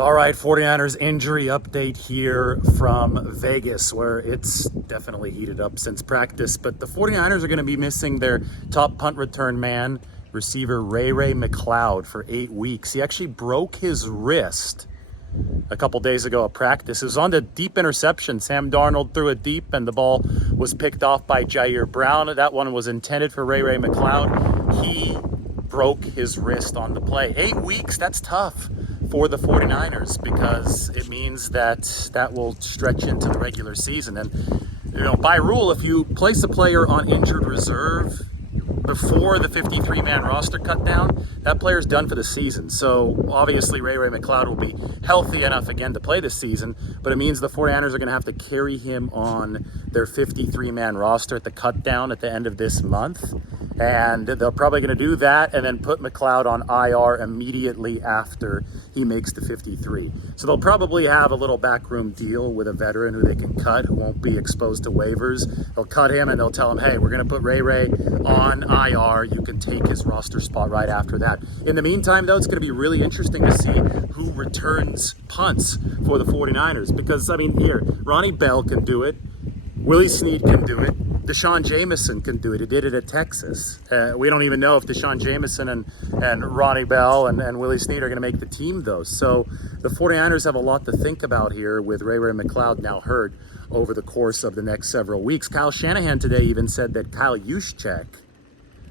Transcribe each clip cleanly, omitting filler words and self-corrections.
All right, 49ers injury update here from Vegas, where it's definitely heated up since practice. But the 49ers are going to be missing their top punt return man, receiver Ray-Ray McCloud, for 8 weeks. He actually broke his wrist a couple days ago at practice. It was on the deep interception. Sam Darnold threw it deep, and the ball was picked off by Jair Brown. That one was intended for Ray-Ray McCloud. He broke his wrist on the play. 8 weeks, that's tough for the 49ers, because it means that will stretch into the regular season. And by rule, if you place a player on injured reserve before the 53-man roster cut down, that player's done for the season. So obviously Ray-Ray McCloud will be healthy enough again to play this season, but it means the 49ers are going to have to carry him on their 53-man roster at the cut down at the end of this month. And they're probably going to do that and then put McCloud on IR immediately after he makes the 53. So they'll probably have a little backroom deal with a veteran who they can cut, who won't be exposed to waivers. They'll cut him and they'll tell him, hey, we're going to put Ray-Ray on IR. You can take his roster spot right after that. In the meantime, though, it's going to be really interesting to see who returns punts for the 49ers. Because, here, Ronnie Bell can do it. Willie Snead can do it. Deshaun Jameson can do it. He did it at Texas. We don't even know if Deshaun Jameson and Ronnie Bell and Willie Snead are going to make the team, though. So the 49ers have a lot to think about here with Ray-Ray McCloud now hurt over the course of the next several weeks. Kyle Shanahan today even said that Kyle Juszczyk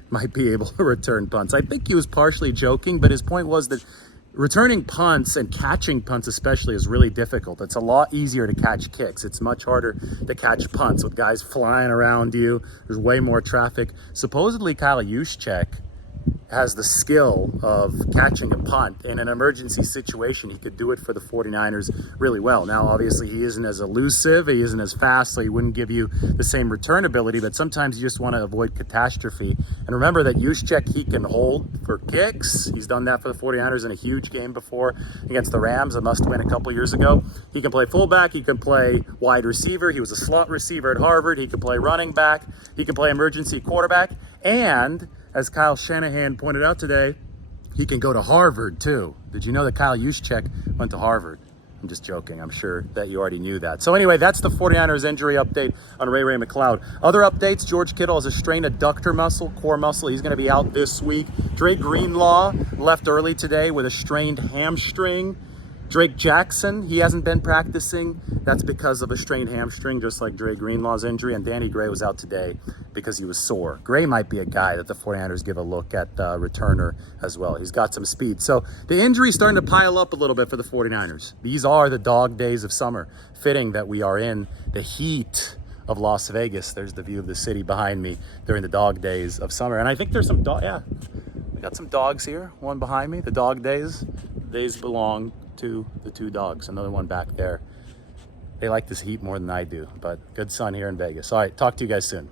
might be able to return punts. I think he was partially joking, but his point was that returning punts and catching punts especially is really difficult. It's a lot easier to catch kicks. It's much harder to catch punts with guys flying around you. There's way more traffic. Supposedly Kyle Juszczyk has the skill of catching a punt. In an emergency situation, he could do it for the 49ers really well. Now, obviously, he isn't as elusive, he isn't as fast, so he wouldn't give you the same return ability, but sometimes you just want to avoid catastrophe. And remember that Juszczyk, he can hold for kicks. He's done that for the 49ers in a huge game before against the Rams, a must-win a couple years ago. He can play fullback, he can play wide receiver, he was a slot receiver at Harvard, he can play running back, he can play emergency quarterback, and as Kyle Shanahan pointed out today, he can go to Harvard too. Did you know that Kyle Juszczyk went to Harvard? I'm just joking. I'm sure that you already knew that. So anyway, that's the 49ers injury update on Ray-Ray McCloud. Other updates, George Kittle has a strained adductor muscle, core muscle. He's going to be out this week. Drake Greenlaw left early today with a strained hamstring. Drake Jackson, he hasn't been practicing. That's because of a strained hamstring, just like Drake Greenlaw's injury. And Danny Gray was out today because he was sore. Gray might be a guy that the 49ers give a look at returner as well. He's got some speed. So the injury's starting to pile up a little bit for the 49ers. These are the dog days of summer. Fitting that we are in the heat of Las Vegas. There's the view of the city behind me during the dog days of summer. And I think there's some we got some dogs here. One behind me. The dog days. Days belong to the two dogs. Another one back there. They like this heat more than I do, but good sun here in Vegas. All right, talk to you guys soon.